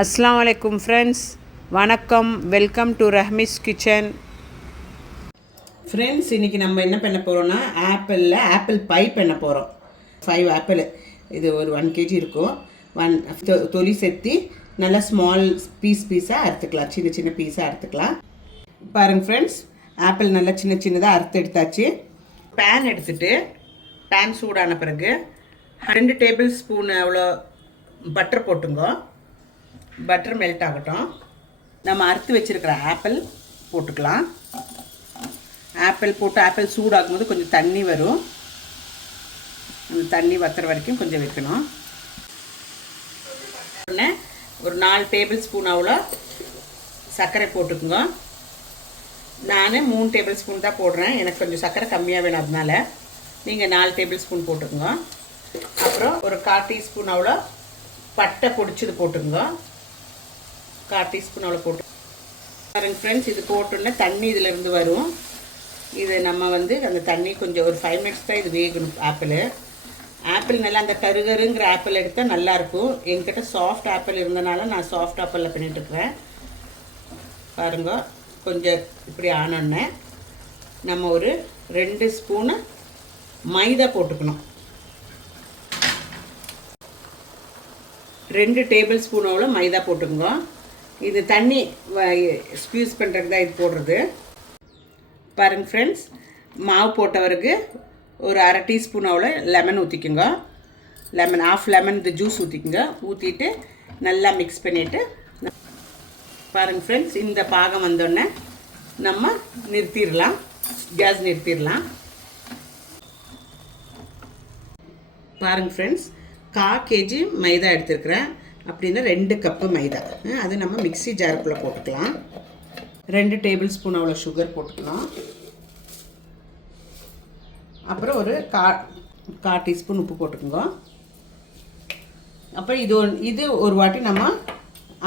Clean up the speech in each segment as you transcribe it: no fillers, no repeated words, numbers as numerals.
அஸ்ஸலாமு அலைக்கும் ஃப்ரெண்ட்ஸ், வணக்கம். Welcome to Rahmi's kitchen. Friends, இன்றைக்கி நம்ம என்ன பண்ண போகிறோன்னா ஆப்பிள் பை பண்ண போகிறோம். 5 ஆப்பிள், இது ஒரு 1 kg இருக்கும். தொலி செத்தி நல்லா ஸ்மால் பீஸாக அறுத்துக்கலாம், சின்ன சின்ன பீஸாக அறுத்துக்கலாம். பாருங்கள் ஃப்ரெண்ட்ஸ், ஆப்பிள் நல்லா சின்ன சின்னதாக அறுத்து எடுத்தாச்சு. பேன் எடுத்துகிட்டு பேன் சூடான பிறகு 2 டேபிள் ஸ்பூன் அவ்வளோ பட்டர் போட்டுங்க. பட்டர் மெல்ட் ஆகட்டும். நம்ம அறுத்து வச்சுருக்கிற ஆப்பிள் போட்டுக்கலாம். ஆப்பிள் சூடாகும் போது கொஞ்சம் தண்ணி வரும். அந்த தண்ணி வத்துற வரைக்கும் கொஞ்சம் வைக்கணும். ஒரு 4 டேபிள் ஸ்பூன் அவ்வளோ சர்க்கரை போட்டுக்குங்க. நான் 3 டேபிள் ஸ்பூன் தான் போடுறேன். எனக்கு கொஞ்சம் சர்க்கரை கம்மியாக வேணும், அதனால நீங்கள் 4 டேபிள் ஸ்பூன் போட்டுக்குங்க. அப்புறம் ஒரு 1/4 டீஸ்பூன் அவ்வளோ பட்டை பொடிச்சது போட்டுக்குங்க. 1/4 டீஸ்பூன் அவ்வளோ போட்டு பாருங்கள் ஃப்ரெண்ட்ஸ். இது போட்டோன்னா தண்ணி இதிலேருந்து வரும். இது நம்ம அந்த தண்ணி கொஞ்சம் ஒரு 5 மினிட்ஸ் தான் இது வேகணும். ஆப்பிள் நல்லா அந்த கருகருங்கிற ஆப்பிள் எடுத்தால் நல்லாயிருக்கும். என்கிட்ட சாஃப்ட் ஆப்பிள் இருந்தனால நான் சாஃப்ட் ஆப்பிளில் பண்ணிட்டுருக்கிறேன். பாருங்க, கொஞ்சம் இப்படி ஆனோடனே நம்ம ஒரு 2 ஸ்பூனு மைதா போட்டுக்கணும். 2 டேபிள் ஸ்பூன் அவ்வளோ மைதா போட்டுக்கோங்க. இது தண்ணி ஸ்க்யூஸ் பண்ணுறதுக்கு தான் இது போடுறது. பாருங்கள் ஃப்ரெண்ட்ஸ், மாவு போட்டவருக்கு ஒரு 1/2 டீஸ்பூன் அவ்வளோ லெமன் ஊற்றிக்குங்க. ½ லெமன் இது ஜூஸ் ஊற்றிக்குங்க. ஊற்றிட்டு நல்லா மிக்ஸ் பண்ணிவிட்டு பாருங்கள் ஃப்ரெண்ட்ஸ், இந்த பாகம் வந்தோடனே நம்ம நிறுத்திடலாம், கேஸ் நிறுத்திடலாம். பாருங்கள் ஃப்ரெண்ட்ஸ், 1/4 kg மைதா எடுத்துருக்குறேன். அப்படின்னா 2 கப்பு மைதா. அது நம்ம மிக்ஸி ஜாருக்குள்ளே போட்டுக்கலாம். 2 டேபிள் ஸ்பூன் அவ்வளோ சுகர் போட்டுக்கலாம். அப்புறம் ஒரு 1/4 டீஸ்பூன் உப்பு போட்டுக்கோங்க. அப்புறம் இது ஒரு வாட்டி நம்ம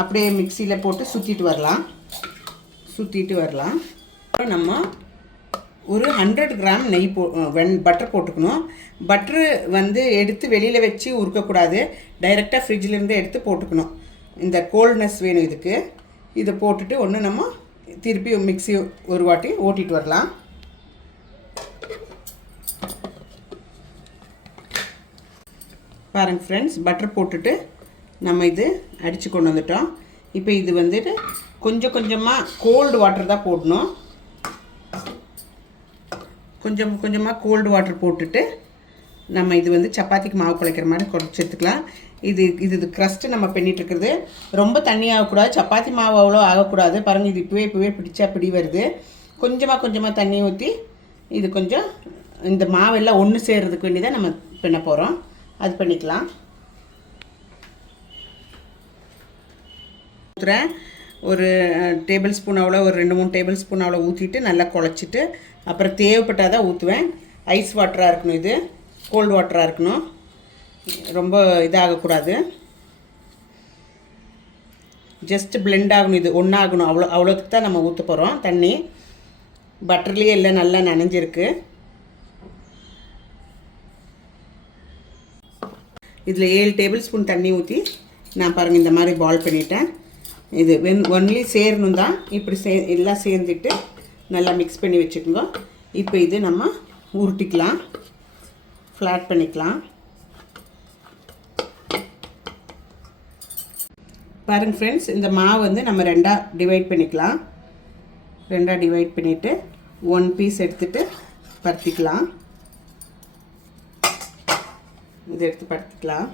அப்படியே மிக்சியில் போட்டு சுற்றிட்டு வரலாம். அப்புறம் நம்ம ஒரு 100 கிராம் நெய் பட்டர் போட்டுக்கணும். பட்ரு எடுத்து வெளியில் வச்சு உருக்கக்கூடாது, டைரெக்டாக ஃப்ரிட்ஜிலேருந்து எடுத்து போட்டுக்கணும். இந்த கோல்ட்னஸ் வேணும் இதுக்கு. இதை போட்டுட்டு ஒன்று நம்ம திருப்பி மிக்ஸி ஒரு வாட்டி ஓட்டிட்டு வரலாம். பாருங்கள் ஃப்ரெண்ட்ஸ், பட்டர் போட்டுட்டு நம்ம இது அடித்து கொண்டு வந்துட்டோம். இப்போ இது கொஞ்சம் கொஞ்சமாக கோல்டு வாட்டர் தான் போடணும். கொஞ்சம் கொஞ்சமாக கோல்டு வாட்டர் போட்டுட்டு நம்ம இது சப்பாத்திக்கு மாவு குழைக்கிற மாதிரி குறைச்சி எடுத்துக்கலாம். இது க்ரஸ்ட்டு நம்ம பண்ணிகிட்ருக்குறது. ரொம்ப தண்ணி ஆகக்கூடாது, சப்பாத்தி மாவு அவ்வளோ ஆகக்கூடாது. பாருங்கள், இது இப்போவே பிடிச்சா பிடி வருது. கொஞ்சமாக தண்ணி ஊற்றி இது கொஞ்சம் இந்த மாவெல்லாம் ஒன்று சேர்றதுக்கு வேண்டி தான் நம்ம பண்ண போகிறோம். அது பண்ணிக்கலாம். ஊற்றுறேன் ஒரு டேபிள் ஸ்பூன் அவ்வளோ, ஒரு 2-3 டேபிள் ஸ்பூன் அவ்வளோ ஊற்றிட்டு நல்லா குழச்சிட்டு அப்புறம் தேவைப்பட்டால் தான் ஊற்றுவேன். ஐஸ் வாட்டராக இருக்கணும், இது கோல்டு வாட்டராக இருக்கணும், ரொம்ப இதாகக்கூடாது. ஜஸ்ட் பிளெண்ட் ஆகணும், இது ஒன்றாகணும். அவ்வளோத்துக்கு தான் நம்ம ஊற்ற போகிறோம் தண்ணி. பட்டர்லேயே எல்லாம் நல்லா நனைஞ்சிருக்கு. இதில் 7 டேபிள் ஸ்பூன் தண்ணி ஊற்றி நான் பாருங்கள் இந்த மாதிரி பால் பண்ணிட்டேன். இது ஒன்லி சேரணும் தான். இப்படி எல்லாம் சேர்ந்துட்டு நல்லா மிக்ஸ் பண்ணி வச்சுக்கோங்க. இப்போ இது நம்ம உருட்டிக்கலாம், ஃப்ளாட் பண்ணிக்கலாம். பாருங்கள் ஃப்ரெண்ட்ஸ், இந்த மாவு நம்ம 2ஆக டிவைட் பண்ணிக்கலாம். 2ஆக டிவைட் பண்ணிவிட்டு 1 பீஸ் எடுத்துகிட்டு பருத்திக்கலாம். இதை எடுத்து படுத்திக்கலாம்.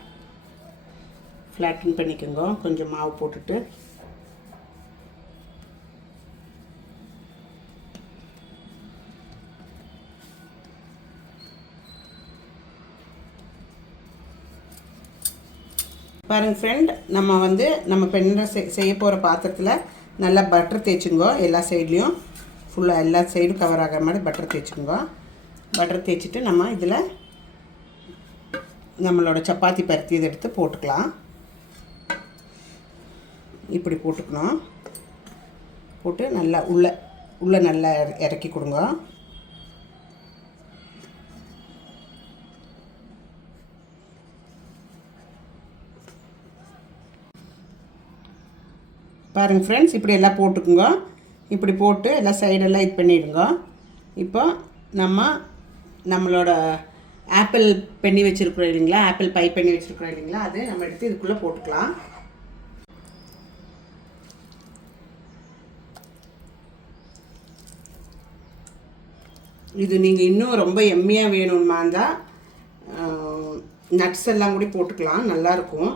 ஃப்ளாட்டன் பண்ணிக்கோங்க கொஞ்சம் மாவு போட்டுட்டு. பாருங்கள் ஃப்ரெண்ட், நம்ம பெண்ணை செய்ய போகிற பாத்திரத்தில் நல்லா பட்டர் தேய்ச்சுங்க. எல்லா சைட்லேயும் ஃபுல்லாக எல்லா சைடும் கவர் ஆகிற மாதிரி பட்டர் தேய்ச்சுங்க. பட்டர் தேய்ச்சிட்டு நம்ம இதில் நம்மளோட சப்பாத்தி பருத்தி இதை எடுத்து போட்டுக்கலாம். இப்படி போட்டுக்கணும். போட்டு நல்லா உள்ளே நல்லா இறக்கி கொடுங்க. பாருங்கள் ஃப்ரெண்ட்ஸ், இப்படி எல்லாம் போட்டுக்குங்க. இப்படி போட்டு எல்லாம் சைடெல்லாம் இது பண்ணிடுங்க. இப்போ நம்மளோட ஆப்பிள் பண்ணி வச்சுருக்குறோம் இல்லைங்களா, ஆப்பிள் பை பண்ணி வச்சுருக்குறோம் இல்லைங்களா, அது நம்ம எடுத்து இதுக்குள்ளே போட்டுக்கலாம். இது நீங்கள் இன்னும் ரொம்ப எம்மியாக வேணும்னா இருந்தால் நட்ஸ் எல்லாம் கூட போட்டுக்கலாம், நல்லாயிருக்கும்.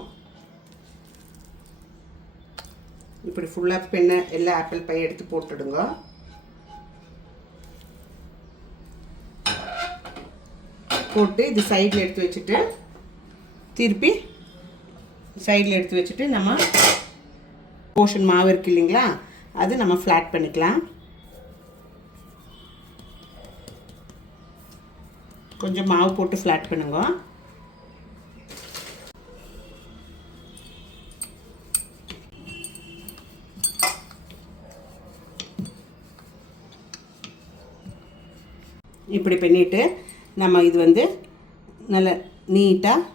இப்படி ஃபுல்லாக பெண்ணை எல்லா ஆப்பிள் பை எடுத்து போட்டுடுங்க. போட்டு இது சைடில் எடுத்து வச்சுட்டு திருப்பி சைடில் எடுத்து வச்சுட்டு நம்ம போர்ஷன் மாவு இருக்கு இல்லைங்களா, அது நம்ம ஃப்ளாட் பண்ணிக்கலாம். கொஞ்சம் மாவு போட்டு ஃப்ளாட் பண்ணுங்க. இப்படி பண்ணிவிட்டு நம்ம இது வந்து நல்ல நீட்டாக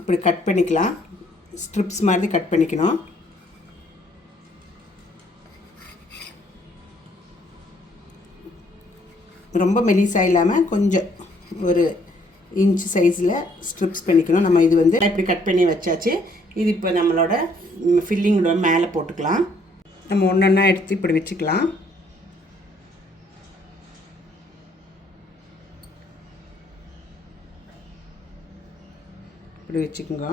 இப்படி கட் பண்ணிக்கலாம். ஸ்ட்ரிப்ஸ் மாதிரி கட் பண்ணிக்கணும். ரொம்ப மெலிசாக இல்லாமல் கொஞ்சம் ஒரு இன்ச் சைஸில் ஸ்ட்ரிப்ஸ் பண்ணிக்கணும். நம்ம இது வந்து இப்படி கட் பண்ணி வச்சாச்சு. இது இப்போ நம்மளோட ஃபில்லிங்கோட மேலே போட்டுக்கலாம். நம்ம ஒன்றொன்னா எடுத்து இப்படி வச்சுக்கலாம். இப்படி வச்சுக்கோங்க.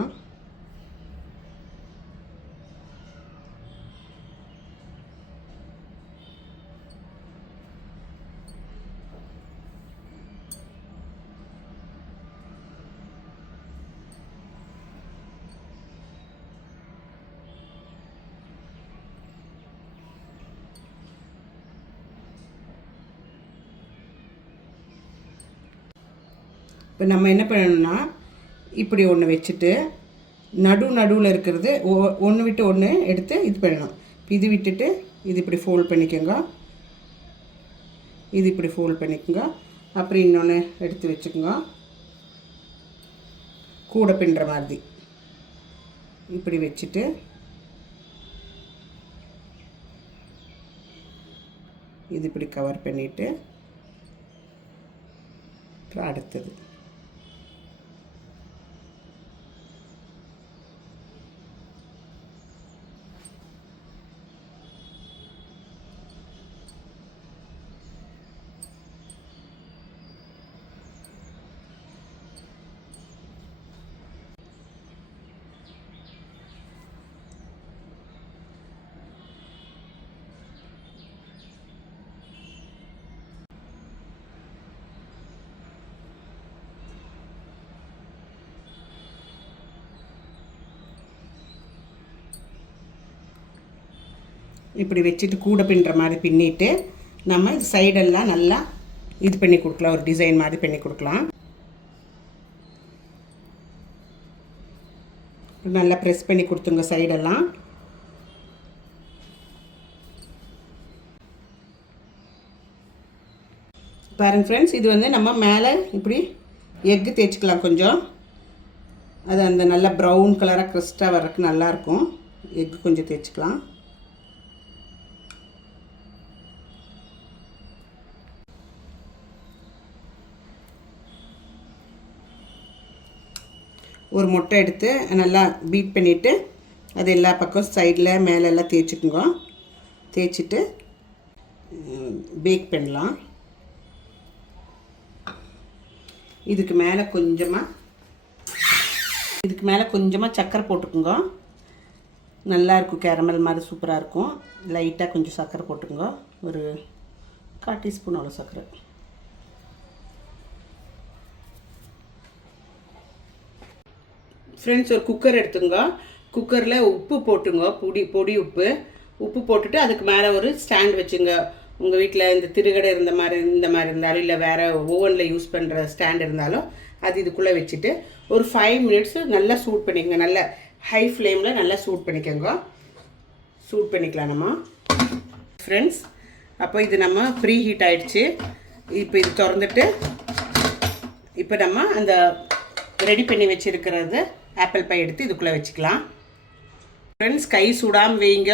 இப்போ நம்ம என்ன பண்ணணும்னா, இப்படி ஒன்று வச்சுட்டு நடுவில் இருக்கிறது ஒன்று விட்டு ஒன்று எடுத்து இது பண்ணணும். இது விட்டுட்டு இது இப்படி ஃபோல்ட் பண்ணிக்கோங்க. இது இப்படி ஃபோல்ட் பண்ணிக்கோங்க. அப்புறம் இன்னொன்று எடுத்து வச்சுக்கோங்க, கூட பின்னுற மாதிரி இப்படி வச்சுட்டு இது இப்படி கவர் பண்ணிவிட்டு அப்புறம் அடுத்தது இப்படி வச்சுட்டு கூட பின்னுற மாதிரி பின்னிட்டு நம்ம சைடெல்லாம் நல்லா இது பண்ணி கொடுக்கலாம். ஒரு டிசைன் மாதிரி பண்ணி கொடுக்கலாம். நல்லா ப்ரெஸ் பண்ணி கொடுத்துங்க சைடெல்லாம். பாருங்க ஃப்ரெண்ட்ஸ், இது வந்து நம்ம மேலே இப்படி எக்கு தேய்ச்சிக்கலாம். கொஞ்சம் அது அந்த நல்லா ப்ரௌன் கலராக க்ரிஸ்டாக வர்றதுக்கு நல்லாயிருக்கும். எக்கு கொஞ்சம் தேய்ச்சிக்கலாம். ஒரு முட்டை எடுத்து நல்லா பீட் பண்ணிவிட்டு அது எல்லா பக்கம் சைடில் மேலெல்லாம் தேய்ச்சிக்குங்க. தேய்ச்சிட்டு பேக் பண்ணலாம். இதுக்கு மேலே கொஞ்சமாக சர்க்கரை போட்டுக்குங்க. நல்லாயிருக்கும், கேரமல் மாதிரி சூப்பராக இருக்கும். லைட்டாக கொஞ்சம் சர்க்கரை போட்டுக்குங்க, ஒரு 1/4 டீஸ்பூன் அவ்வளோ சர்க்கரை. ஃப்ரெண்ட்ஸ், ஒரு குக்கர் எடுத்துங்க. குக்கரில் உப்பு போட்டுங்க, பொடி உப்பு போட்டுட்டு அதுக்கு மேலே ஒரு ஸ்டாண்ட் வச்சுங்க. உங்கள் வீட்டில் இந்த திருகடை இந்த மாதிரி இருந்தாலும் இல்லை வேறு ஓவனில் யூஸ் பண்ணுற ஸ்டாண்ட் இருந்தாலும் அது இதுக்குள்ளே வச்சுட்டு ஒரு 5 மினிட்ஸு நல்லா சூட் பண்ணிக்கோங்க. நல்லா ஹை ஃப்ளேமில் நல்லா சூட் பண்ணிக்கோங்க. சூட் பண்ணிக்கலாம் நம்ம. ஃப்ரெண்ட்ஸ், அப்போ இது நம்ம ப்ரீ ஹீட் ஆகிடுச்சு. இப்போ இது திறந்துட்டு இப்போ நம்ம அந்த ரெடி பண்ணி வச்சுருக்கிறது ஆப்பிள் பை எடுத்து இதுக்குள்ளே வச்சுக்கலாம். ஃப்ரெண்ட்ஸ், கை சுடாமல் வைங்க.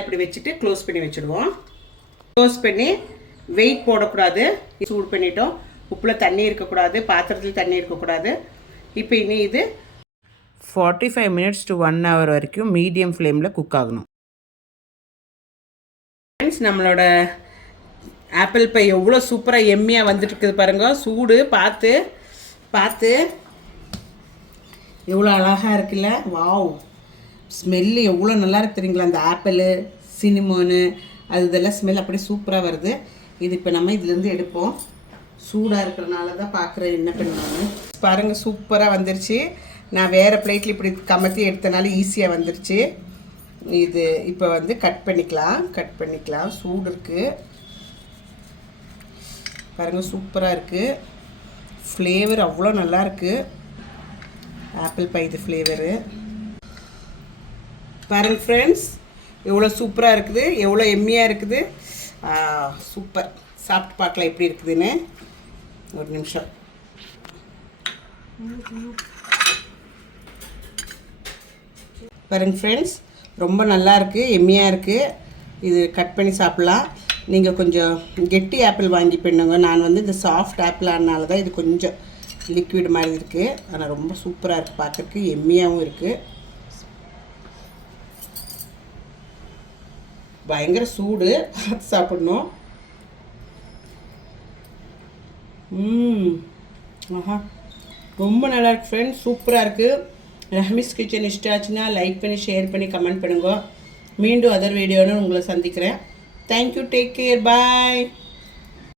இப்படி வச்சுட்டு க்ளோஸ் பண்ணி வச்சுடுவோம். க்ளோஸ் பண்ணி வெயிட் போடக்கூடாது. சூடு பண்ணிட்டோம். உப்பில் தண்ணி இருக்கக்கூடாது, பாத்திரத்தில் தண்ணி இருக்கக்கூடாது. இப்போ இனி இது 45 minutes to 1 hour வரைக்கும் மீடியம் ஃப்ளேமில் குக் ஆகணும். ஃப்ரெண்ட்ஸ், நம்மளோட ஆப்பிள் பை எவ்வளோ சூப்பராக எம்மியாக வந்துட்டு இருக்குது பாருங்க. சூடு பார்த்து பார்த்து எவ்வளோ அழகாக இருக்குல்ல. வாவ், ஸ்மெல்லு எவ்வளோ நல்லா இருக்கு தெரியுங்களா. அந்த ஆப்பிள், சினிமோனு இதெல்லாம் ஸ்மெல் அப்படியே சூப்பராக வருது. இது இப்போ நம்ம இதுலேருந்து எடுப்போம். சூடாக இருக்கிறனால தான் பார்க்குறேன் என்ன பண்ணுவாங்க. பாருங்கள், சூப்பராக வந்துருச்சு. நான் வேறு பிளேட்டில் இப்படி கமத்தி எடுத்தனால ஈஸியாக வந்துருச்சு. இது இப்போ வந்து கட் பண்ணிக்கலாம். சூடு இருக்குது பாருங்கள், சூப்பராக இருக்குது. ஃப்ளேவர் அவ்வளோ நல்லா இருக்குது. ஆப்பிள் பை இது ஃப்ளேவரு பாருங்கள் ஃப்ரெண்ட்ஸ், எவ்வளோ சூப்பராக இருக்குது, எவ்வளோ எம்மியாக இருக்குது. சூப்பர். சாப்பிட்டு பார்க்கலாம் எப்படி இருக்குதுன்னு. ஒரு நிமிஷம். பாருங்கள் ஃப்ரெண்ட்ஸ், ரொம்ப நல்லா இருக்குது, எம்மியாக இருக்குது. இது கட் பண்ணி சாப்பிட்லாம். நீங்கள் கொஞ்சம் கெட்டி ஆப்பிள் வாங்கி பண்ணுங்க. நான் வந்து இந்த சாஃப்ட் ஆப்பிள் ஆனால தான் இது கொஞ்சம் லிக்விட் மாதிரி இருக்குது. ஆனால் ரொம்ப சூப்பராக இருக்குது, பார்க்குறதுக்கு எம்மியாகவும் இருக்குது. பயங்கர சூடு, பார்த்து சாப்பிடணும். ஆஹா, ரொம்ப நல்லா இருக்குது ஃப்ரெண்ட்ஸ், சூப்பராக இருக்குது. ரஹ்மீஸ் கிச்சன் இஷ்டம் ஆச்சுன்னா லைக் பண்ணி, ஷேர் பண்ணி, கமெண்ட் பண்ணுங்க. மீண்டும் அதர் வீடியோன்னு உங்களை சந்திக்கிறேன். தேங்க்யூ, டேக் கேர், பாய்.